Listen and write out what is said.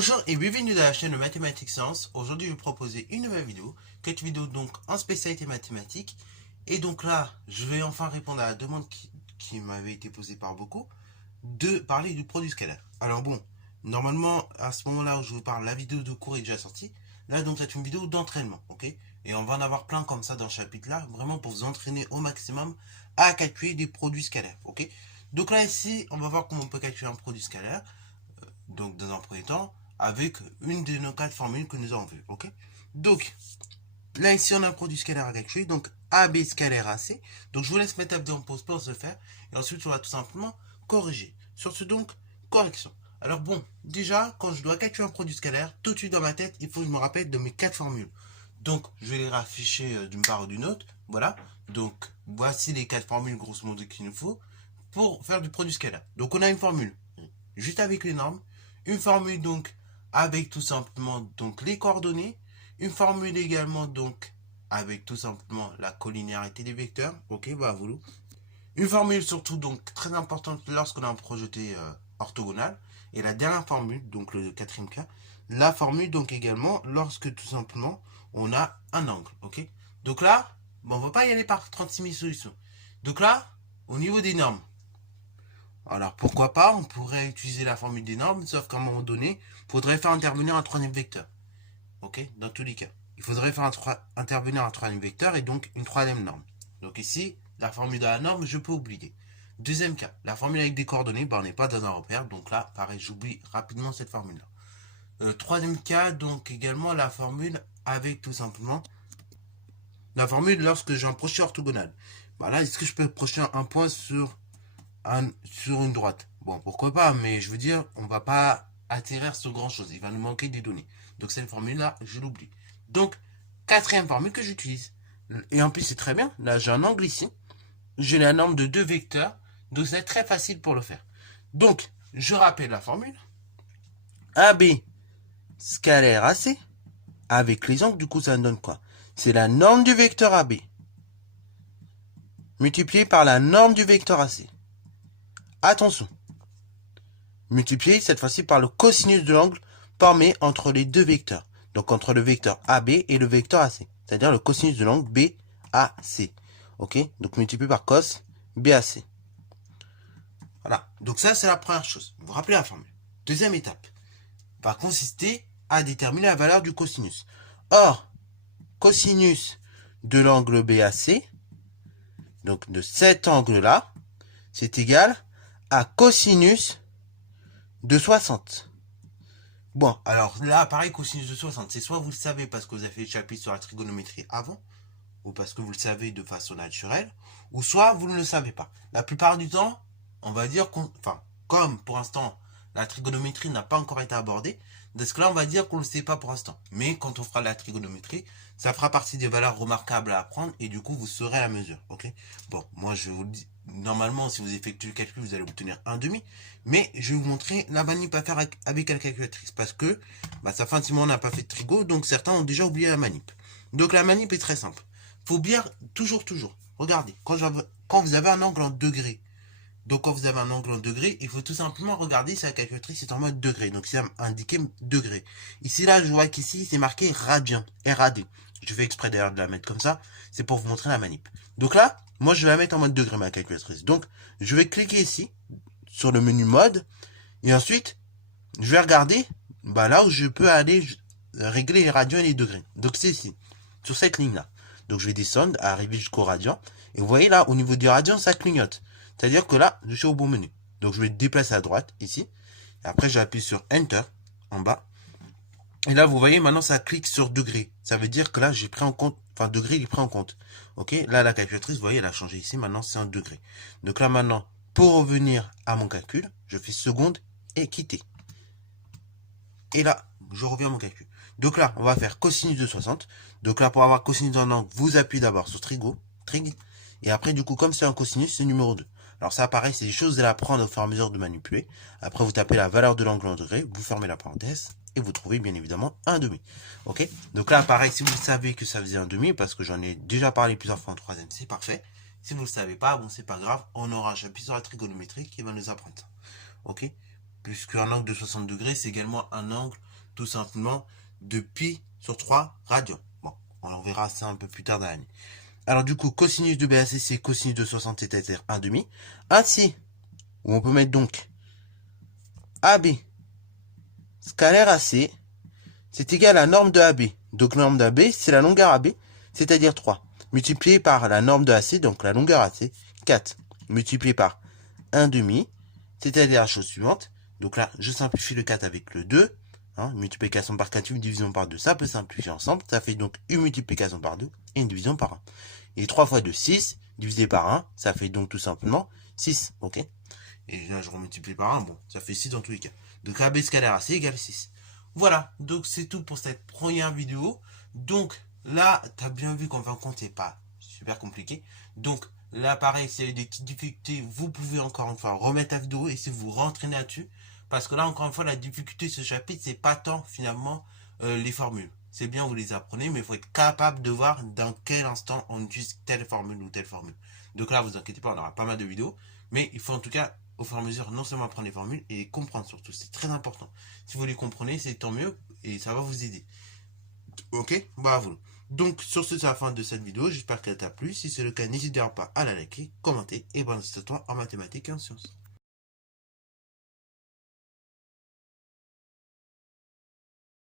Bonjour et bienvenue dans la chaîne de Mathématiques Sciences. Aujourd'hui, je vais vous proposer une nouvelle vidéo, cette vidéo donc en spécialité mathématiques. Et donc là, je vais enfin répondre à la demande qui m'avait été posée par beaucoup, de parler du produit scalaire. Alors bon, normalement, à ce moment-là où je vous parle, la vidéo de cours est déjà sortie. Là, donc, c'est une vidéo d'entraînement, ok? Et on va en avoir plein comme ça dans ce chapitre-là, vraiment pour vous entraîner au maximum à calculer des produits scalaires, ok? Donc là, ici, on va voir comment on peut calculer un produit scalaire. Donc, dans un premier temps, avec une de nos quatre formules que nous avons vues, ok? Donc, là, ici, on a un produit scalaire à calculer, donc AB scalaire AC. Donc, je vous laisse mettre en pause pour se faire, et ensuite, on va tout simplement corriger. Sur ce, donc, correction. Alors bon, déjà, quand je dois calculer un produit scalaire, tout de suite dans ma tête, il faut que je me rappelle de mes quatre formules. Donc, je vais les rafficher d'une part ou d'une autre. Voilà. Donc, voici les quatre formules, grosso modo, qu'il nous faut pour faire du produit scalaire. Donc, on a une formule juste avec les normes, une formule donc avec tout simplement donc les coordonnées, une formule également donc avec tout simplement la collinéarité des vecteurs, ok, bah voilà. Une formule surtout donc très importante lorsqu'on a un projeté orthogonal, et la dernière formule, donc le quatrième cas, la formule donc également lorsque tout simplement on a un angle, ok. Donc là, bon, on va pas y aller par 36 000 solutions. Donc là, au niveau des normes, alors pourquoi pas, on pourrait utiliser la formule des normes, sauf qu'à un moment donné, il faudrait faire intervenir un troisième vecteur. Ok, dans tous les cas. Il faudrait faire intervenir un troisième vecteur et donc une troisième norme. Donc ici, la formule de la norme, je peux oublier. Deuxième cas, la formule avec des coordonnées, on n'est pas dans un repère, donc là, pareil, j'oublie rapidement cette formule-là. Troisième cas, donc également la formule avec tout simplement la formule lorsque j'ai un projet orthogonal. Là, est-ce que je peux projeter un point sur une droite? Bon, pourquoi pas, mais je veux dire, on va pas atterrir sur grand chose. Il va nous manquer des données. Donc cette formule-là, je l'oublie. Donc, quatrième formule que j'utilise. Et en plus, c'est très bien. Là, j'ai un angle ici. J'ai la norme de deux vecteurs. Donc, c'est très facile pour le faire. Donc, je rappelle la formule. AB scalaire AC. Avec les angles, du coup, ça donne quoi? C'est la norme du vecteur AB multiplié par la norme du vecteur AC. Attention. Multiplié cette fois-ci par le cosinus de l'angle formé entre les deux vecteurs. Donc entre le vecteur AB et le vecteur AC. C'est-à-dire le cosinus de l'angle BAC. Ok? Donc multiplié par cos BAC. Voilà. Donc ça, c'est la première chose. Vous vous rappelez la formule. Deuxième étape va consister à déterminer la valeur du cosinus. Or, cosinus de l'angle BAC, donc de cet angle-là, c'est égal à cosinus de 60. Bon, alors là, pareil, cosinus de 60, c'est soit vous le savez parce que vous avez fait le chapitre sur la trigonométrie avant, ou parce que vous le savez de façon naturelle, ou soit vous ne le savez pas. La plupart du temps, on va dire comme pour l'instant, la trigonométrie n'a pas encore été abordée, dans ce cas-là, on va dire qu'on ne le sait pas pour l'instant. Mais quand on fera la trigonométrie, ça fera partie des valeurs remarquables à apprendre, et du coup, vous saurez à la mesure, ok? Bon, moi, je vous le dis, normalement, si vous effectuez le calcul, vous allez obtenir un demi, mais je vais vous montrer la manip à faire avec la calculatrice, parce que ça fait un petit moment on n'a pas fait de trigo, donc certains ont déjà oublié la manip. Donc la manip est très simple. Faut bien, toujours, regardez, quand vous avez un angle en degrés, donc quand vous avez un angle en degrés, il faut tout simplement regarder si la calculatrice est en mode degré, donc c'est indiqué degré. Ici, là, je vois qu'ici, c'est marqué radian, RAD. Je fais exprès d'ailleurs de la mettre comme ça, c'est pour vous montrer la manip. Donc là, moi, je vais la mettre en mode degré, ma calculatrice. Donc, je vais cliquer ici, sur le menu mode, et ensuite, je vais regarder là où je peux aller régler les radians et les degrés. Donc c'est ici, sur cette ligne-là. Donc je vais descendre, arriver jusqu'au radian. Et vous voyez là, au niveau du radian, ça clignote. C'est-à-dire que là, je suis au bon menu. Donc je vais déplacer à droite, ici. Et après, j'appuie sur Enter, en bas. Et là, vous voyez, maintenant, ça clique sur degré. Ça veut dire que là, j'ai pris en compte, degré, il est pris en compte. Ok, là, la calculatrice, vous voyez, elle a changé ici. Maintenant, c'est un degré. Donc là, maintenant, pour revenir à mon calcul, je fais seconde et quitter. Et là, je reviens à mon calcul. Donc là, on va faire cosinus de 60. Donc là, pour avoir cosinus d'un angle, vous appuyez d'abord sur trig. Et après, du coup, comme c'est un cosinus, c'est numéro 2. Alors ça, pareil, c'est des choses à apprendre au fur et à mesure de manipuler. Après, vous tapez la valeur de l'angle en degrés, vous fermez la parenthèse, et vous trouvez bien évidemment un demi. Ok? Donc là, pareil, si vous savez que ça faisait un demi, parce que j'en ai déjà parlé plusieurs fois en troisième, c'est parfait. Si vous ne le savez pas, bon, c'est pas grave, on aura un chapitre sur la trigonométrie qui va nous apprendre ça. Ok? Puisqu'un angle de 60 degrés, c'est également un angle tout simplement de pi sur 3 radians. Bon, on verra ça un peu plus tard dans l'année. Alors du coup, cosinus de BAC, c'est cosinus de 60, c'est-à-dire 1,5. Ainsi, où on peut mettre donc AB scalaire AC, c'est égal à la norme de AB. Donc la norme de AB, c'est la longueur AB, c'est-à-dire 3. Multiplié par la norme de AC, donc la longueur AC, 4. Multiplié par 1,5, c'est-à-dire la chose suivante. Donc là, je simplifie le 4 avec le 2. Multiplication par 4, une division par 2, ça peut simplifier ensemble. Ça fait donc une multiplication par 2 et une division par 1. Et 3 fois 2, 6, divisé par 1, ça fait donc tout simplement 6. Ok. Et là, je remultiplie par 1, bon, ça fait 6 dans tous les cas. Donc AB scalaire AC égale 6. Voilà, donc c'est tout pour cette première vidéo. Donc là, tu as bien vu qu'en fin de compte, c'est pas super compliqué. Donc là, pareil, s'il y a des petites difficultés, vous pouvez encore une fois remettre la vidéo et si vous rentraînez là-dessus. Parce que là, encore une fois, la difficulté de ce chapitre, c'est pas tant finalement les formules. C'est bien, vous les apprenez, mais il faut être capable de voir dans quel instant on utilise telle formule ou telle formule. Donc là, vous inquiétez pas, on aura pas mal de vidéos. Mais il faut en tout cas, au fur et à mesure, non seulement apprendre les formules et les comprendre surtout. C'est très important. Si vous les comprenez, c'est tant mieux et ça va vous aider. Ok, bravo. Donc sur ce, c'est la fin de cette vidéo. J'espère qu'elle t'a plu. Si c'est le cas, n'hésitez pas à la liker, commenter et bonne histoire en mathématiques et en sciences.